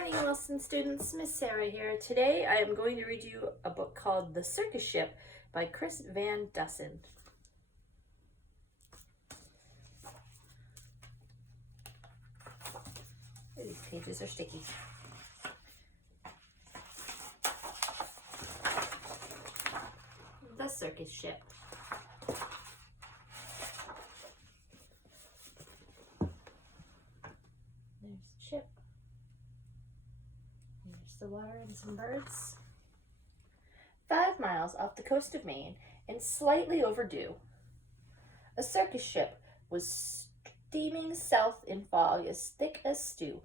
morning, Wilson students. Miss Sara here. Today I am going to read you a book called The Circus Ship by Chris Van Dusen. These pages are sticky. The Circus Ship. There's the ship. There's the water and some birds. 5 miles off the coast of Maine and slightly overdue, a circus ship was steaming south in fog as thick as stew.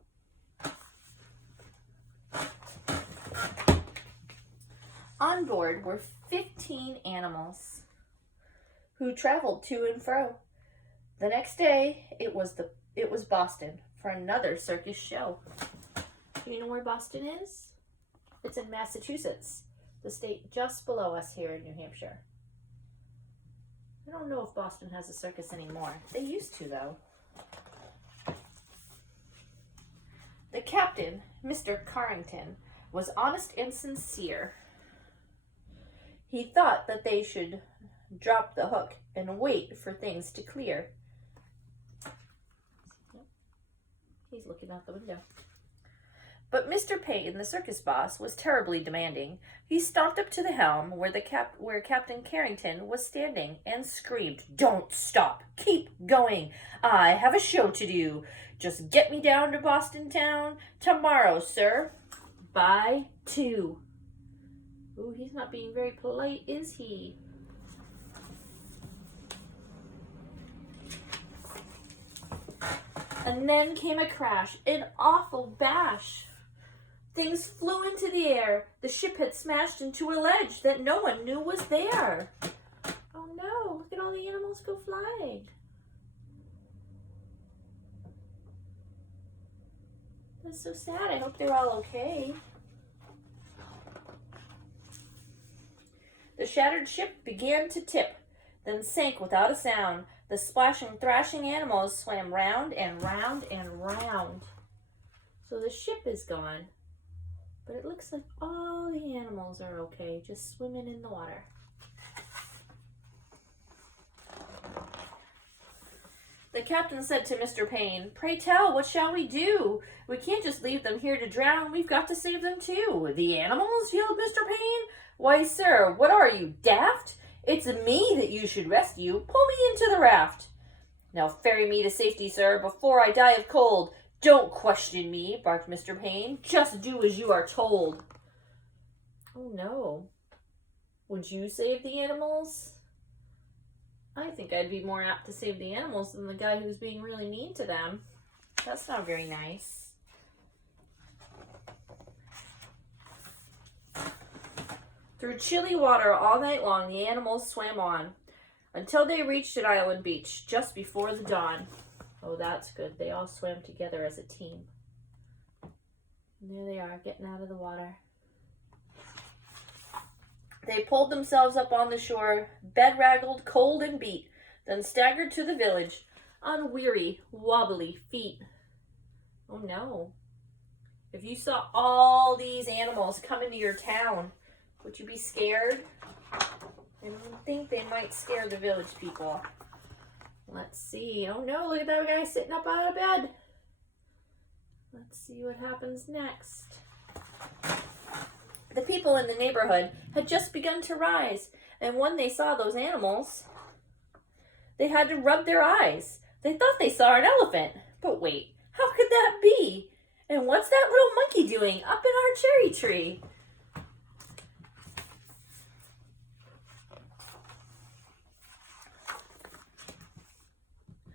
On board were 15 animals who traveled to and fro. The next day, it was Boston for another circus show. Do you know where Boston is? It's in Massachusetts, the state just below us here in New Hampshire. I don't know if Boston has a circus anymore. They used to, though. The captain, Mr. Carrington, was honest and sincere. He thought that they should drop the hook and wait for things to clear. He's looking out the window. But Mr. Payne, the circus boss, was terribly demanding. He stomped up to the helm where Captain Carrington was standing and screamed, "Don't stop! Keep going! I have a show to do. Just get me down to Boston town tomorrow, sir. By 2. Ooh, he's not being very polite, is he? And then came a crash, an awful bash. Things flew into the air. The ship had smashed into a ledge that no one knew was there. Oh no, look at all the animals go flying. That's so sad. I hope they're all okay. The shattered ship began to tip, then sank without a sound. The splashing, thrashing animals swam round and round and round. So the ship is gone. But it looks like all the animals are okay, just swimming in the water. The captain said to Mr. Payne, "Pray tell, what shall we do? We can't just leave them here to drown. We've got to save them too." "The animals?" yelled Mr. Payne. "Why, sir, what are you, daft? It's me that you should rescue. Pull me into the raft." "Now ferry me to safety, sir, before I die of cold." "Don't question me," barked Mr. Payne. "Just do as you are told." Oh no. Would you save the animals? I think I'd be more apt to save the animals than the guy who's being really mean to them. That's not very nice. Through chilly water all night long, the animals swam on until they reached an island beach just before the dawn. Oh, that's good. They all swam together as a team. And there they are, getting out of the water. They pulled themselves up on the shore, bedraggled, cold and beat, then staggered to the village on weary, wobbly feet. Oh no. If you saw all these animals come into your town, would you be scared? I don't think they might scare the village people. Let's see. Oh no, look at that guy sitting up out of bed. Let's see what happens next. The people in the neighborhood had just begun to rise, and when they saw those animals, they had to rub their eyes. They thought they saw an elephant. But wait, how could that be? And what's that little monkey doing up in our cherry tree?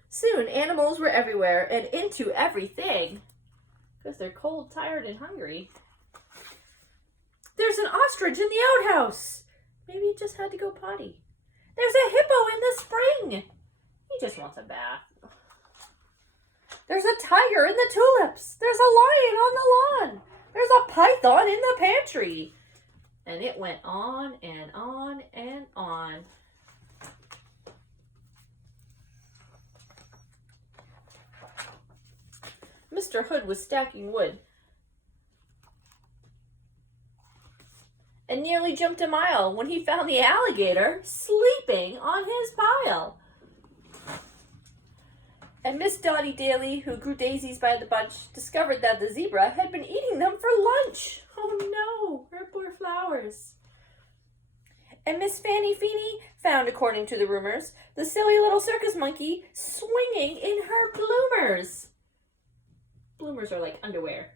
Soon, animals were everywhere and into everything because they're cold, tired, and hungry. "There's an ostrich in the outhouse." Maybe he just had to go potty. "There's a hippo in the spring." He just wants a bath. "There's a tiger in the tulips." "There's a lion on the lawn." "There's a python in the pantry." And it went on and on and on. Mr. Hood was stacking wood and nearly jumped a mile when he found the alligator sleeping on his pile. And Miss Dottie Daly, who grew daisies by the bunch, discovered that the zebra had been eating them for lunch. Oh no, her poor flowers. And Miss Fanny Feeny found, according to the rumors, the silly little circus monkey swinging in her bloomers. Bloomers are like underwear.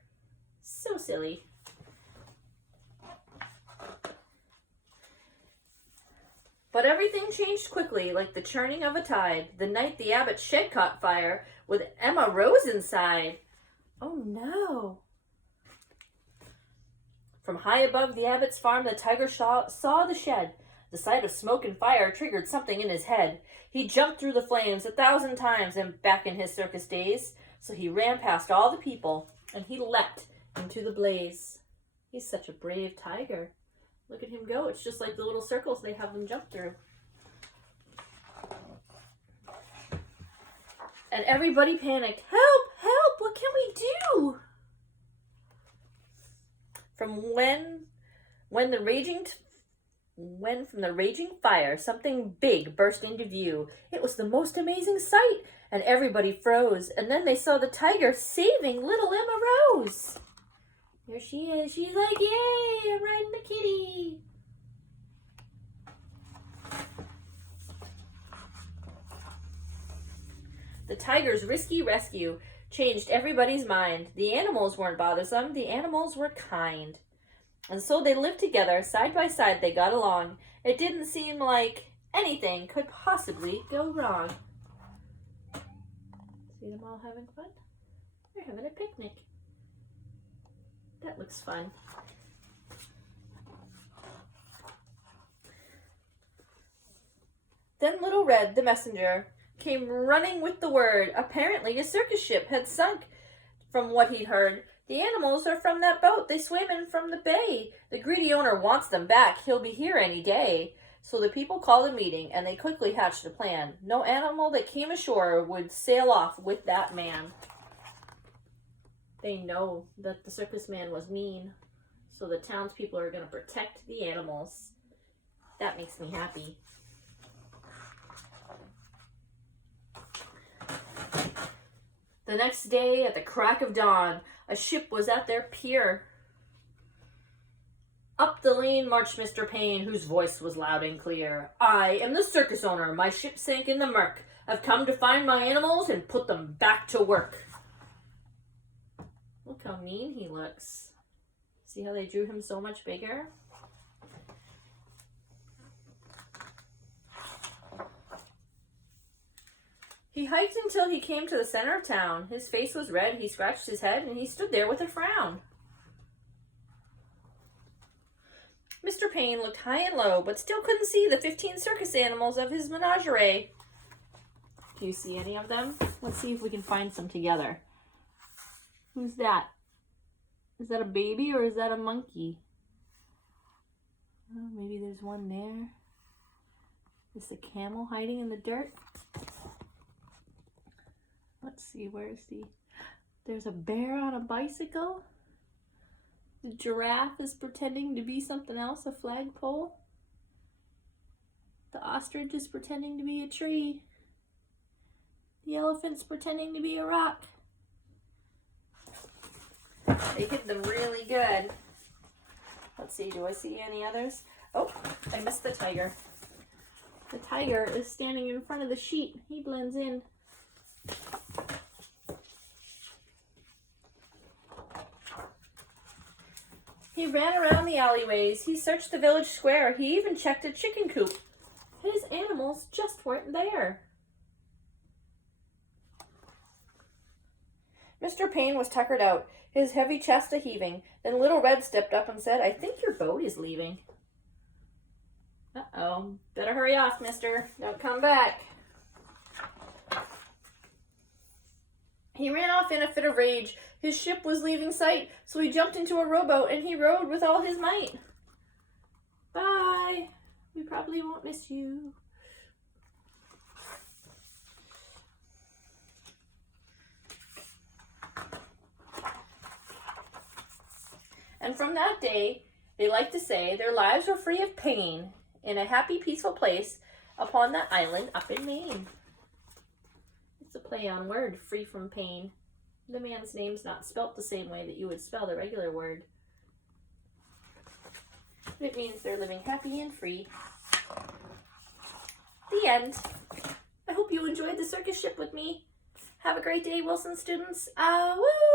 So silly. But everything changed quickly, like the churning of a tide, the night the Abbott's shed caught fire with Emma Rose inside. Oh no. From high above the Abbott's farm, the tiger saw the shed. The sight of smoke and fire triggered something in his head. He jumped through the flames 1,000 times and back in his circus days. So he ran past all the people, and he leapt into the blaze. He's such a brave tiger. Look at him go. It's just like the little circles they have them jump through. And everybody panicked. Help! Help! What can we do? From the raging fire, something big burst into view. It was the most amazing sight, and everybody froze. And then they saw the tiger saving little Emma Rose. There she is. She's like, yay, I'm riding the kitty. The tiger's risky rescue changed everybody's mind. The animals weren't bothersome. The animals were kind. And so they lived together, side by side. They got along. It didn't seem like anything could possibly go wrong. See them all having fun? They're having a picnic. That looks fun. Then Little Red, the messenger, came running with the word. Apparently a circus ship had sunk, from what he'd heard. The animals are from that boat. They swam in from the bay. The greedy owner wants them back. He'll be here any day. So the people called a meeting, and they quickly hatched a plan. No animal that came ashore would sail off with that man. They know that the circus man was mean, so the townspeople are going to protect the animals. That makes me happy. The next day, at the crack of dawn, a ship was at their pier. Up the lane marched Mr. Payne, whose voice was loud and clear. I am the circus owner. My ship sank in the murk. I've come to find my animals and put them back to work. Look how mean he looks. See how they drew him so much bigger? He hiked until he came to the center of town. His face was red, he scratched his head, and he stood there with a frown. Mr. Payne looked high and low, but still couldn't see the 15 circus animals of his menagerie. Do you see any of them? Let's see if we can find some together. Who's that? Is that a baby or is that a monkey? Oh, maybe there's one there. Is the camel hiding in the dirt? Let's see, where is the... There's a bear on a bicycle. The giraffe is pretending to be something else, a flagpole. The ostrich is pretending to be a tree. The elephant's pretending to be a rock. They hit them really good. Let's see, do I see any others? Oh, I missed the tiger. The tiger is standing in front of the sheet. He blends in. He ran around the alleyways. He searched the village square. He even checked a chicken coop. His animals just weren't there. Mr. Payne was tuckered out, his heavy chest a-heaving. Then Little Red stepped up and said, I think your boat is leaving. Uh-oh. Better hurry off, mister. Don't come back. He ran off in a fit of rage. His ship was leaving sight, so he jumped into a rowboat and he rowed with all his might. Bye. We probably won't miss you. And from that day, They like to say their lives were free of pain in a happy, peaceful place upon that island up in Maine. It's a play on word, free from pain. The man's name's not spelt the same way that you would spell the regular word. It means they're living happy and free. The end. I hope you enjoyed the circus ship with me. Have a great day, Wilson students. Woo!